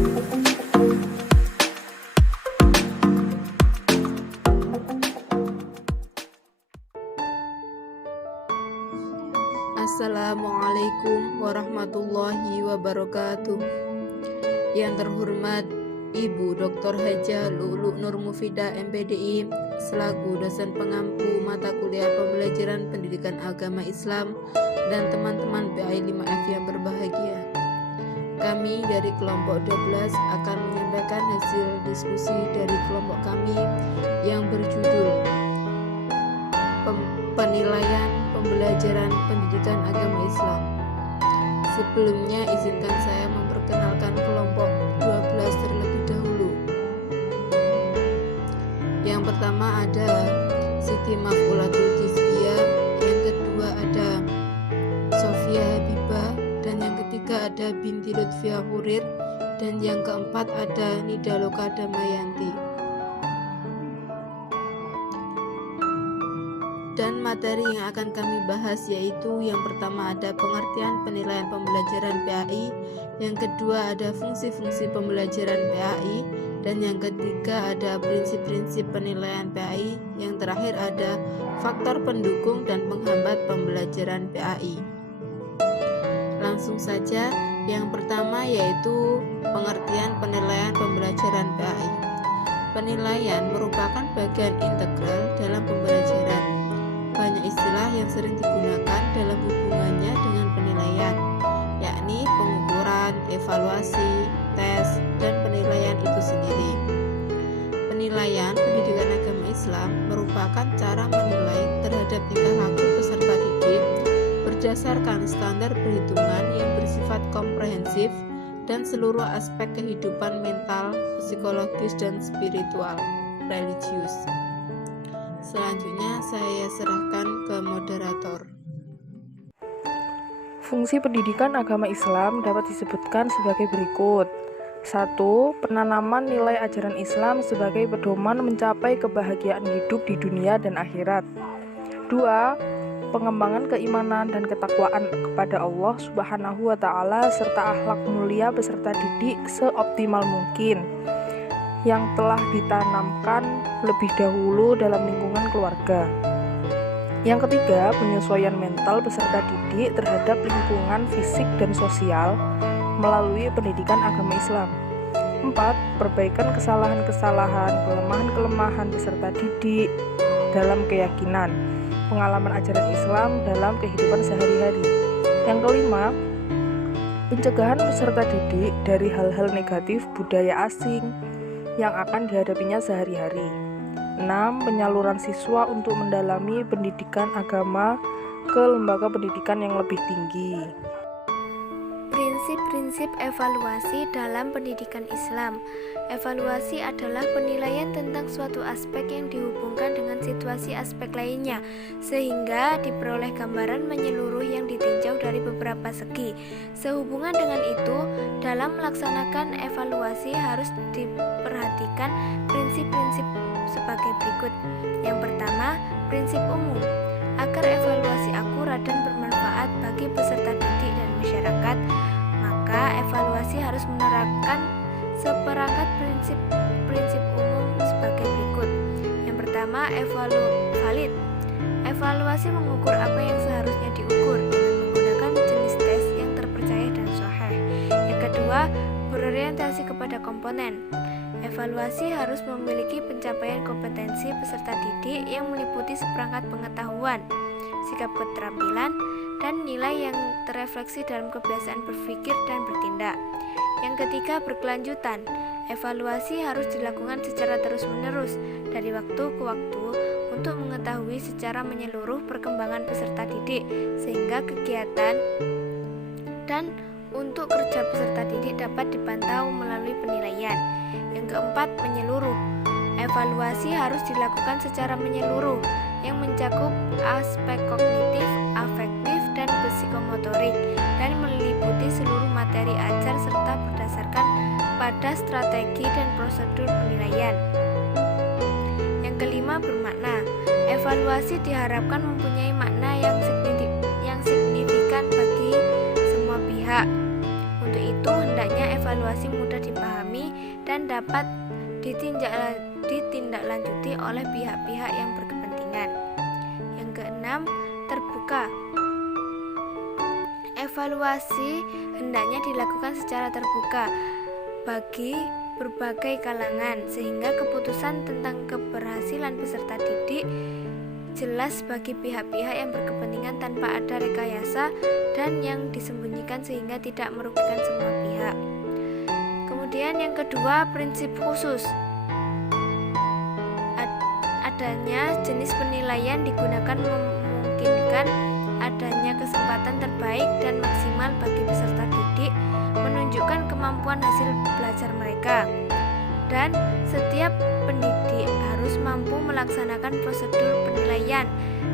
Assalamualaikum warahmatullahi wabarakatuh. Yang terhormat Ibu Dr. Hajah Lu'lu' Nur Mufidah MPDI selaku dosen pengampu mata kuliah pembelajaran pendidikan agama Islam dan teman-teman PAI 5F yang berbahagia. Kami dari kelompok 12 akan menyampaikan hasil diskusi dari kelompok kami yang berjudul Penilaian Pembelajaran Pendidikan Agama Islam. Sebelumnya izinkan saya memperkenalkan kelompok 12 terlebih dahulu. Yang pertama ada Siti Maf'ulatul Jizbiyah, yang kedua ada Sofia Habibah, dan yang ketiga ada Binti Lutfia Hurir, dan yang keempat ada Nida Loka Damayanti. Dan materi yang akan kami bahas yaitu yang pertama ada pengertian penilaian pembelajaran PAI, yang kedua ada fungsi-fungsi pembelajaran PAI, dan yang ketiga ada prinsip-prinsip penilaian PAI, yang terakhir ada faktor pendukung dan penghambat pembelajaran PAI. Langsung saja, yang pertama yaitu pengertian penilaian pembelajaran PAI. Penilaian merupakan bagian integral dalam pembelajaran. Banyak istilah yang sering digunakan dalam hubungannya dengan penilaian, yakni pengukuran, evaluasi, tes, dan penilaian itu sendiri. Penilaian pendidikan agama Islam merupakan cara menilai terhadap tingkah laku peserta didik berdasarkan standar perhitungan yang bersifat komprehensif dan seluruh aspek kehidupan mental, psikologis, dan spiritual, religius. Selanjutnya saya serahkan ke moderator. Fungsi pendidikan agama Islam dapat disebutkan sebagai berikut. 1. Penanaman nilai ajaran Islam sebagai pedoman mencapai kebahagiaan hidup di dunia dan akhirat. 2. Pengembangan keimanan dan ketakwaan kepada Allah Subhanahu wa Ta'ala serta akhlak mulia peserta didik seoptimal mungkin yang telah ditanamkan lebih dahulu dalam lingkungan keluarga. Yang ketiga, penyesuaian mental peserta didik terhadap lingkungan fisik dan sosial melalui pendidikan agama Islam. 4. Perbaikan kesalahan-kesalahan, kelemahan-kelemahan peserta didik dalam keyakinan, pengalaman ajaran Islam dalam kehidupan sehari-hari. Yang kelima, pencegahan peserta didik dari hal-hal negatif budaya asing yang akan dihadapinya sehari-hari. 6. Penyaluran siswa untuk mendalami pendidikan agama ke lembaga pendidikan yang lebih tinggi. Prinsip-prinsip evaluasi dalam pendidikan Islam. Evaluasi adalah penilaian tentang suatu aspek yang dihubungkan dengan situasi aspek lainnya, sehingga diperoleh gambaran menyeluruh yang ditinjau dari beberapa segi. Sehubungan dengan itu, dalam melaksanakan evaluasi harus diperhatikan prinsip-prinsip sebagai berikut. Yang pertama, prinsip umum. Agar evaluasi akurat dan bermanfaat bagi peserta didik dan masyarakat, maka evaluasi harus menerapkan seperangkat prinsip umum sebagai berikut. Yang pertama, valid. Evaluasi mengukur apa yang seharusnya diukur dengan menggunakan jenis tes yang terpercaya dan sahih. Yang kedua, berorientasi kepada komponen. Evaluasi harus memiliki pencapaian kompetensi peserta didik yang meliputi seperangkat pengetahuan, sikap keterampilan, dan nilai yang terefleksi dalam kebiasaan berpikir dan bertindak. Yang ketiga, berkelanjutan. Evaluasi harus dilakukan secara terus-menerus dari waktu ke waktu untuk mengetahui secara menyeluruh perkembangan peserta didik sehingga kegiatan dan untuk kerja peserta didik dapat dipantau melalui penilaian. Yang keempat, menyeluruh. Evaluasi harus dilakukan secara menyeluruh yang mencakup aspek kognitif, afektif, dan psikomotorik dan meliputi seluruh materi ajar serta berdasarkan pada strategi dan prosedur penilaian. Yang kelima, bermakna. Evaluasi diharapkan mempunyai makna yang signifikan bagi semua pihak. Untuk itu, hendaknya evaluasi evaluasi mudah dipahami dan dapat ditindaklanjuti oleh pihak-pihak yang berkepentingan. Yang keenam, terbuka. Evaluasi hendaknya dilakukan secara terbuka bagi berbagai kalangan, sehingga keputusan tentang keberhasilan peserta didik jelas bagi pihak-pihak yang berkepentingan tanpa ada rekayasa dan yang disembunyikan sehingga tidak merugikan semua pihak. Kemudian yang kedua, prinsip khusus. Adanya jenis penilaian digunakan memungkinkan adanya kesempatan terbaik dan maksimal bagi peserta didik menunjukkan kemampuan hasil belajar mereka, dan setiap pendidik harus mampu melaksanakan prosedur penilaian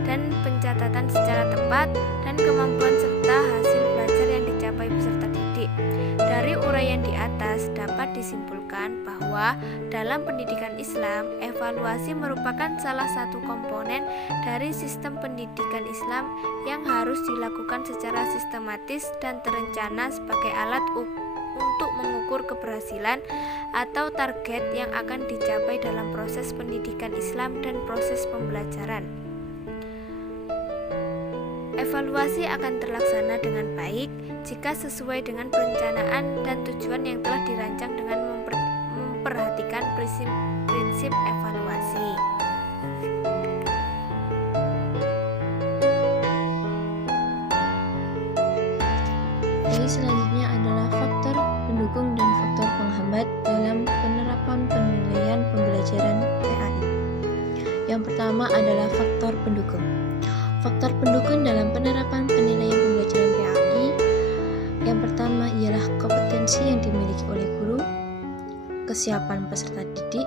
dan pencatatan secara tepat dan kemampuan serta hasil belajar yang dicapai peserta didik. Dari uraian di atas dapat disimpulkan bahwa dalam pendidikan Islam, evaluasi merupakan salah satu komponen dari sistem pendidikan Islam yang harus dilakukan secara sistematis dan terencana sebagai alat untuk mengukur keberhasilan atau target yang akan dicapai dalam proses pendidikan Islam dan proses pembelajaran. Evaluasi akan terlaksana dengan baik jika sesuai dengan perencanaan dan tujuan yang telah dirancang dengan memperhatikan prinsip evaluasi. Jadi selanjutnya adalah faktor pendukung dan faktor penghambat dalam penerapan penilaian pembelajaran PAI. Yang pertama adalah faktor pendukung. Faktor pendukung dalam penerapan penilaian pembelajaran PAI yang pertama ialah kompetensi yang dimiliki oleh guru, kesiapan peserta didik,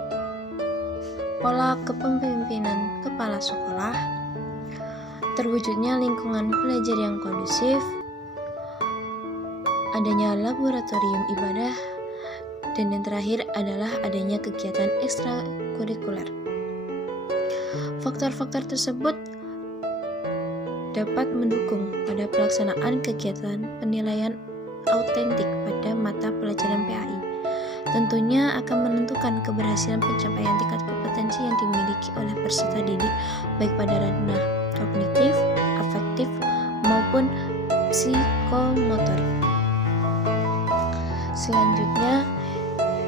pola kepemimpinan kepala sekolah, terwujudnya lingkungan belajar yang kondusif, adanya laboratorium ibadah, dan yang terakhir adalah adanya kegiatan ekstrakurikuler. Faktor-faktor tersebut dapat mendukung pada pelaksanaan kegiatan penilaian autentik pada mata pelajaran PAI. Tentunya akan menentukan keberhasilan pencapaian tingkat kompetensi yang dimiliki oleh peserta didik baik pada ranah kognitif, afektif, maupun psikomotorik. Selanjutnya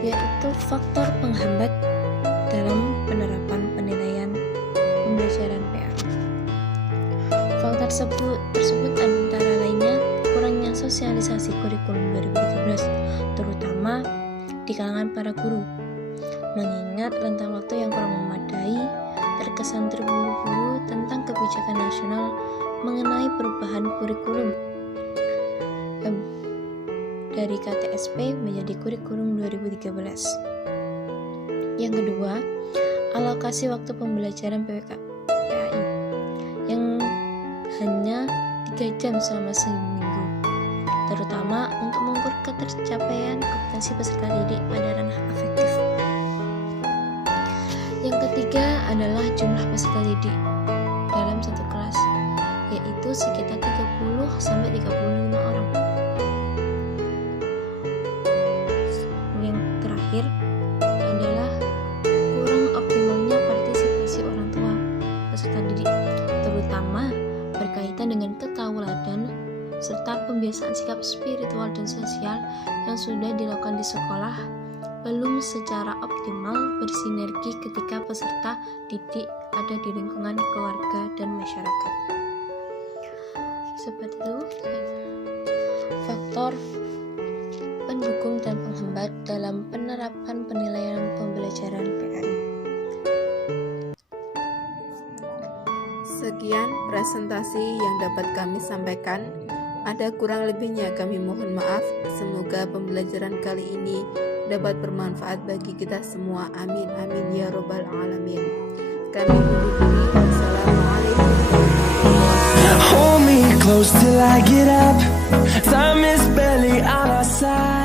yaitu faktor penghambat dalam penerapan penilaian pembelajaran PAI. Faktor tersebut antara lainnya kurangnya sosialisasi kurikulum 2013, terutama di kalangan para guru, mengingat rentang waktu yang kurang memadai, terkesan terburu-buru tentang kebijakan nasional mengenai perubahan kurikulum dari KTSP menjadi kurikulum 2013. Yang kedua, alokasi waktu pembelajaran PAI yang hanya 3 jam selama seminggu, terutama untuk mengukur ketercapaian kompetensi peserta didik pada ranah afektif. Yang ketiga adalah jumlah peserta didik dalam satu kelas, yaitu sekitar 30-35 orang. Yang terakhir adalah kurang optimalnya partisipasi orang tua peserta didik, terutama berkaitan dengan ketauladan serta pembiasaan sikap spiritual dan sosial yang sudah dilakukan di sekolah belum secara optimal bersinergi ketika peserta didik ada di lingkungan keluarga dan masyarakat. Seperti itu faktor pendukung dan penghambat dalam penerapan penilaian pembelajaran PAI. Sekian presentasi yang dapat kami sampaikan. Ada kurang lebihnya kami mohon maaf. Semoga pembelajaran kali ini dapat bermanfaat bagi kita semua. Amin amin ya robbal alamin. Kami undur diri. Wassalamualaikum warahmatullahi wabarakatuh. Hold me close till I get up. Time is barely on our side.